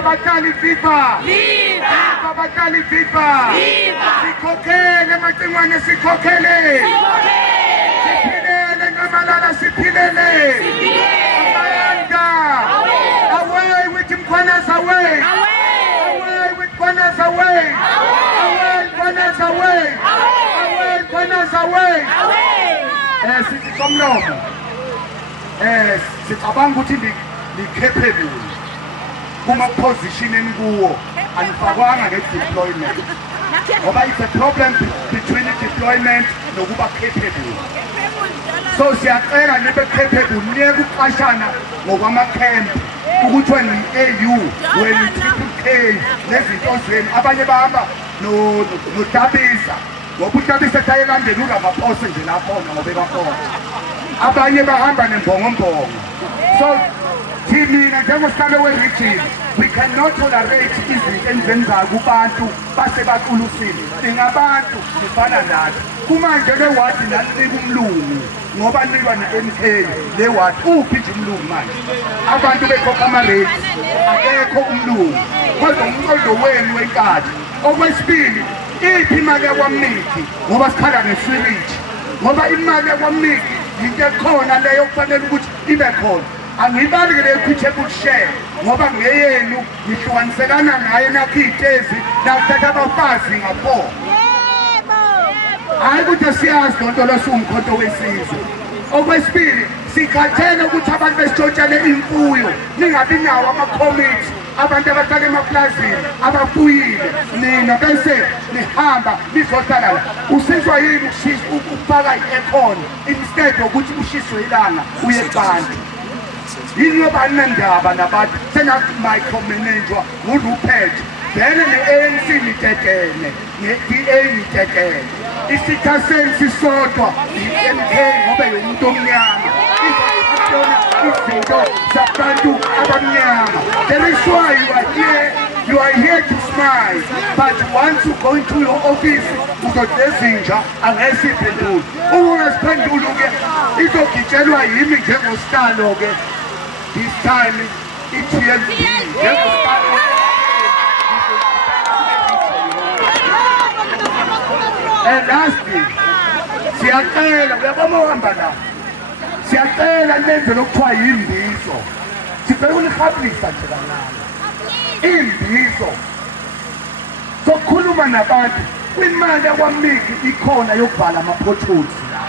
abatali viva! Viva abatali viva! Sikhokhele macingwane sikhokhele! Siphilele ngamalala siphilele! Amayanga! Away with Mkhwana's away! Away with Mkhwana's away! Away Mkhwana's away! Away Mkhwana's away! Sithi somlomo. Sicabanga ukuthi li-capable kuma position enikuwo anifakwanga nge-deployment ngoba it's a problem between deployment nokuba capable. So siyacela nibe capable niye kuqashana ngokwama-camp ukuthi wena i-AU wena i-Triple K nezinto zenu abanye bahamba noDabisa ngoba uDabisa etheyelandela ungamaphose nje lakhona ngoba ebakhona abanye bahamba nembongombongo. So thina njengosihlalo we-region we cannot tolerate izinto enzenzayo kubantu basebaqulusile. Singabantu sifana nathi kumanje le wadi nalinika umlungu ngoba nilikwa ne-MK le wadi uphi nje umlungu manje abantu bekhokha ama-rates akekho umlungu kodwa umqondo wenu wenkathi. Okwesibili iphi imali yakwamniki ngoba sikhala ngeswirithi ngoba imali yakwamniki into ekhona leyo kufanele ukuthi ibe khona. Angibali ke le-equitable share ngoba ngeyenu nihlukaniselana ngaye nakho iy'tezi nakuthatha abafazi ngapho. Hayi ukuthi siyazi lonto losiwumkhonto wesizwe. Okwesibili sikhathele ukuthi abantu besitshotshele imfuyo ningabi nawo ama-committee abantu abahlala emaplazini abafuyile nina bese nihamba nizohlala la. Usizwa yini ukufaka i-aircon instead ukuthi ushiswe ilanga uye kubantu? Yini yobani nendaba nabantu sengathi micromanagwa nguRupert vele ne-ANC nitekene ne-DA nitekene isitha senu sisodwa i-MK ngoba yomuntu omnyama izinto zabantu abamnyama. That is why you are here to smile, but once you go into your office uzodezinja angesiphendula. Ungasiphendula-ke izogitshelwa yimi njengosihlalo-ke this time i-TLB njengosihlalo. And lastly, siyacela uyabona uhamba la siyacela nenze lokuthiwa yimbizo sibheke ulihablisa nje kancane imbizo sokukhuluma nabantu kwimali yakwamiki ikhona yokuvala ama-potholes la.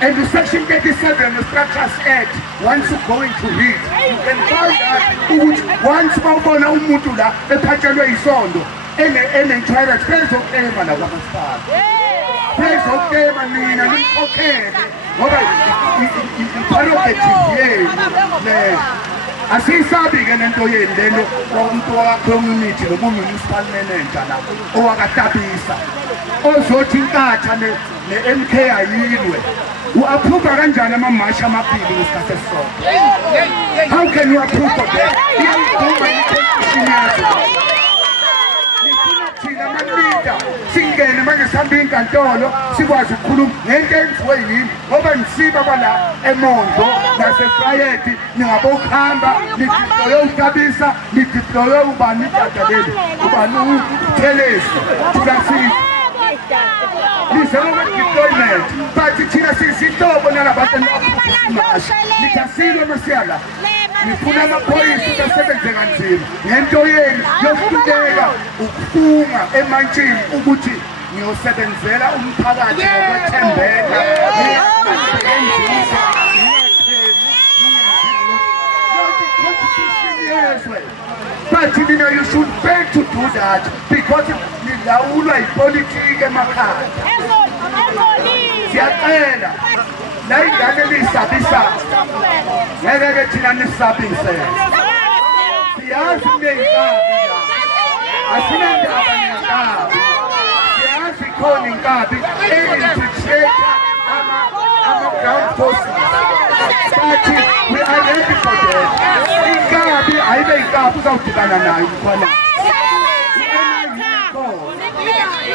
And the section 37 the Structures Act, once you go into it you can find out ukuthi once bawubona umuntu la ephatshelwe yisondo ene-insurance phezokema nakwamasipala phezokema nina nimkhokhele ngoba i-prerogative yenu leyo. Asiyisabi-ke lento yenu lento umuntu waka-community nobu-municipal manager la owakatabisa ozothi inkatha ne-MK ayilwe. U-approve kanjani amamashi amabili ngesikhathi esisodwa? How can you approve of that? Iyayiduma i-constitution yazo. Thina amalida singene manje sihambe inkantolo sikwazi ukukhuluma ngento enziwe yini ngoba nisiba bala eMondo nasefrayedi ningabokuhamba nidiploye uDabisa nidiploye ubani idadaleli ubani uThelesi thina deployment but thina sisihlobo nalabantu abaphuphisimasi nithasilwe masiyala nifuna amaphoyisa asebenze kanzima ngento yenu yokuhluleka ukufunga emantshini ukuthi ngiyosebenzela umphakathi ngokwethembeka but you should fail to do that because nilawulwa yipolitiki emakhaya. Siyacela la ingane liyisabisayo ngeke-ke thina nisabise. Siyazi kuney'nkabi la asinandaba nenkabi. Siyazi khona inkabi e-infiltrate ama-ground forces but we are ready for that. Inkabi ayibe inkabi uzawudibana nayo umkhwana.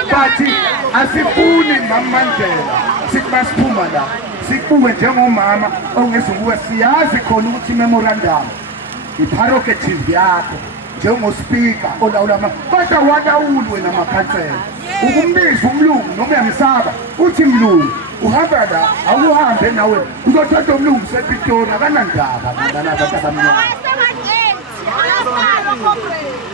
But asifuni Mandela sithi masiphuma la sibuke njengomama ongezukuwe siyazi khona ukuthi memorandum i-prerogative yakho njengospika olawula kodwa walawuli wena makhansela ukumbiza umlungu noma uyamsaba uthi mlungu uhamba la awuhambe nawe uzothatha umlungu sePitori akanandaba nalaba abamnyama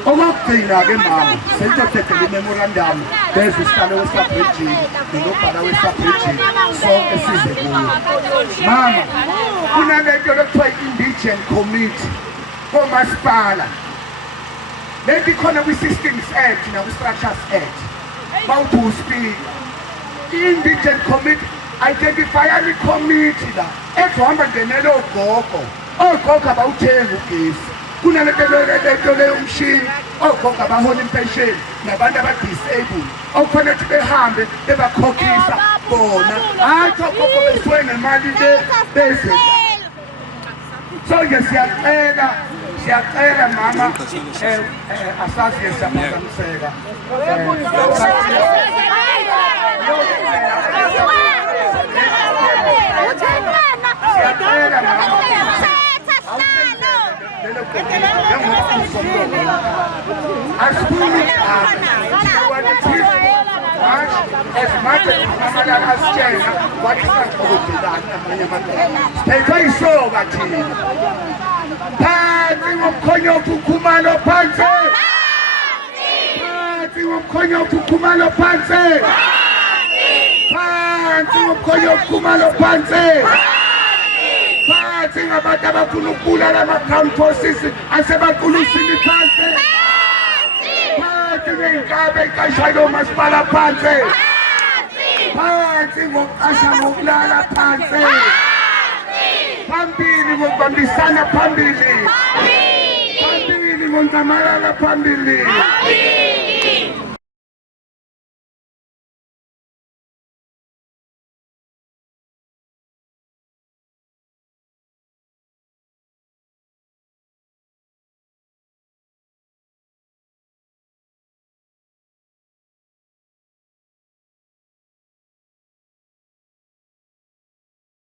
okugcina-ke mama seyitothethe memorandum beze isihlalo wesabhrijini nonobhala wesabhrijini sonke size kuyo mama kunalento lokuthiwa i-indigent committee komasipala leti khona kwi-Systems Act nakwi-Structures Act bawuthi uspika i-indigent committee identifyani committee la ezohamba ngenela ogogo abawuthengi ugesi kunalento leyo umshini ogogo abahola impesheni nabantu abadisabled okufanele ukuthi behambe bebakhokhisa bona hayi ogogo besuke ngemali le beze so nje siyacela mama asazi siyaphazamiseka siyacela mama asifuni as much as Mama asitshela wakisaxokodelana namanye amadoda siphethe isoka thina phansi ngomkhonyovu ukhumalo phansi phansi ngomkhonyovu ukhumalo phansi phansi ngomkhonyovu ukhumalo phansi phansi ngabantu abafuna ukubulala ama-ground forces asebaqulusini phansi phansi ngey'nkabe ey'qashwayo omasipala phansi phansi ngokuqasha ngokulala phansi phambili ngokubambisana phambili phambili ngoncamalala phambili